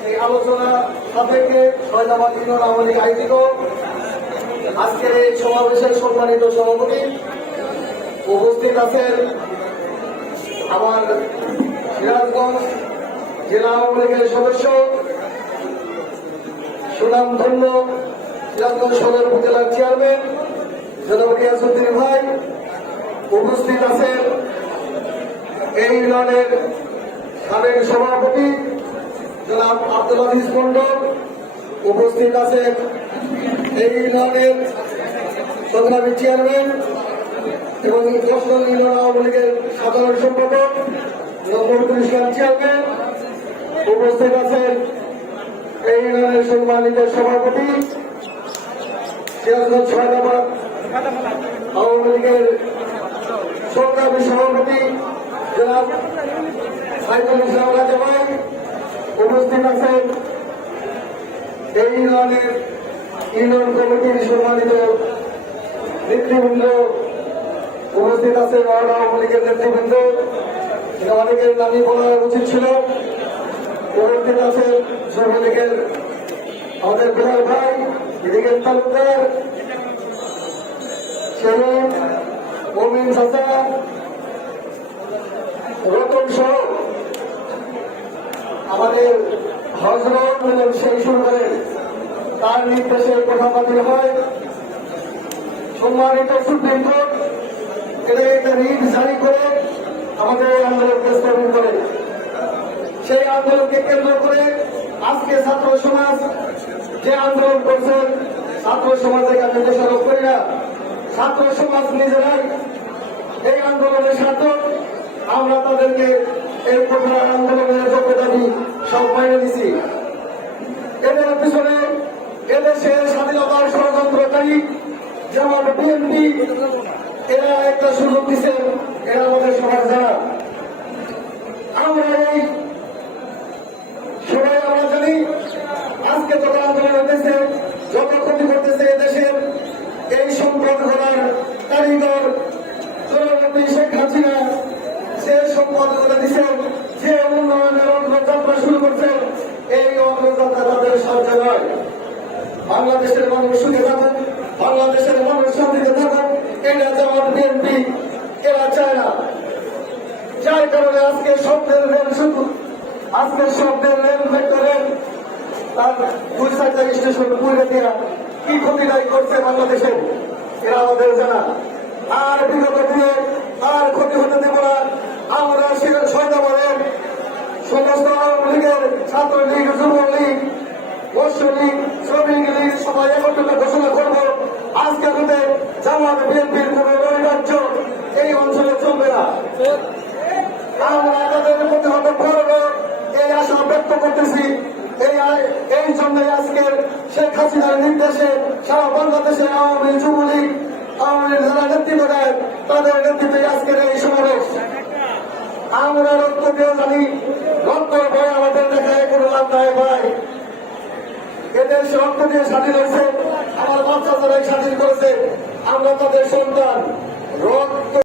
সেই আলোচনা সাপেক্ষে আওয়ামী আয়োজিত আজকের এই সমাবেশের সম্মানিত সভাপতি উপস্থিত আছেন আমার সিরাজগঞ্জ জেলা আওয়ামী লীগের সদস্য, সুনামধন্য সিরাজগঞ্জ সদর উপজেলার চেয়ারম্যান, জনাব রিয়াজুদ্দিন ভাই, উপস্থিত আছেন এই ইউনিয়নের সাবেক সভাপতি জনাব আব্দুল আজিজ মন্ডল উপস্থিত আছেন এই ইউনিয়নের সংগ্রামী চেয়ারম্যান এবং দশম ইউনিয়ন আওয়ামী লীগের সাধারণ সম্পাদক নজরুল ইসলাম চেয়ারম্যান উপস্থিত আছেন এই ইউনিয়নের সম্মানিত সভাপতি, সিরাজগঞ্জ সয়দাবাদ আওয়ামী লীগের সংগ্রামী সভাপতি জনাব সাইদুল ইসলাম রাজা ভাই উপস্থিত আছেন এই অনেকের নামই বলা উচিত ছিল। উপস্থিত আছে যুবলীগের আমাদের ভাই এদিকের তালুকদার সেলিম মমিন চাচা আমাদের হজরত এবং সেই শুরু তার নির্দেশে কথা হয়। সম্মানিত সুপ্রিম কোর্ট রিট জারি করে আমাদের আন্দোলনকে স্থগিত করে। সেই আন্দোলনকে কেন্দ্র করে আজকে ছাত্র সমাজ যে আন্দোলন করছেন ছাত্র সমাজকে আমি দোষারোপ করি না। ছাত্র সমাজ নিজেরাই এই আন্দোলনের সার্থক। আমরা তাদেরকে এই কঠোর আন্দোলনের যোগ্য দাবি সব মাইনে দিছি। এদের পিছনে এদেশের স্বাধীনতার ষড়যন্ত্রকারী যেমন বিএনপি, এরা একটা সুযোগ দিচ্ছে এরা আমাদের সবার জানা আমরা এই সবাই আমরা জানি আজকে যত আন্দোলন হতেছে যত ক্ষতি করতেছে এদেশের এই সম্পদ করার কারিগর জনগণী শেখ হাসিনা সে সম্পদ করে দিচ্ছে যে উন্নয়নের অগ্রযাত্রা শুরু করছে এই অগ্রযাত্রা তাদের সাহায্য নয় বাংলাদেশের মানুষ সুখে থাকুক বাংলাদেশের মানুষ শান্তিতে থাকুক এটা যেমন বিএনপি, এরা চায় না। যার কারণে আজকে শব্দের রেল শুধু, আজকে শব্দের রেল মেট্রো তার দুই চারটা স্টেশন পুরে দেওয়া কি ক্ষতিটাই করছে বাংলাদেশে? এরা আমাদের জানা। আর বিগত দিনে আর ক্ষতি হতে দেব না। আমরা সৈন্যবাদের সমস্ত আওয়ামী লীগের ছাত্রলীগ যুবলীগ লীগ শ্রমিক লীগ আজকে আমরা শেখ হাসিনার নির্দেশে সারা বাংলাদেশের আওয়ামী যুবলীগ যারা নেতৃত্ব তাদের নেতৃত্বে আজকের এই সমাবেশ। আমরা রক্ত দিয়ে জানি, রক্ত ভয় আমাদের দেখায় কোনো লাভ নাই ভাই। সে রক্ত দিয়ে স্বাধীন হয়েছে আমার বাচ্চা যারা স্বাধীন করেছে আমরা তাদের সন্তান। রক্ত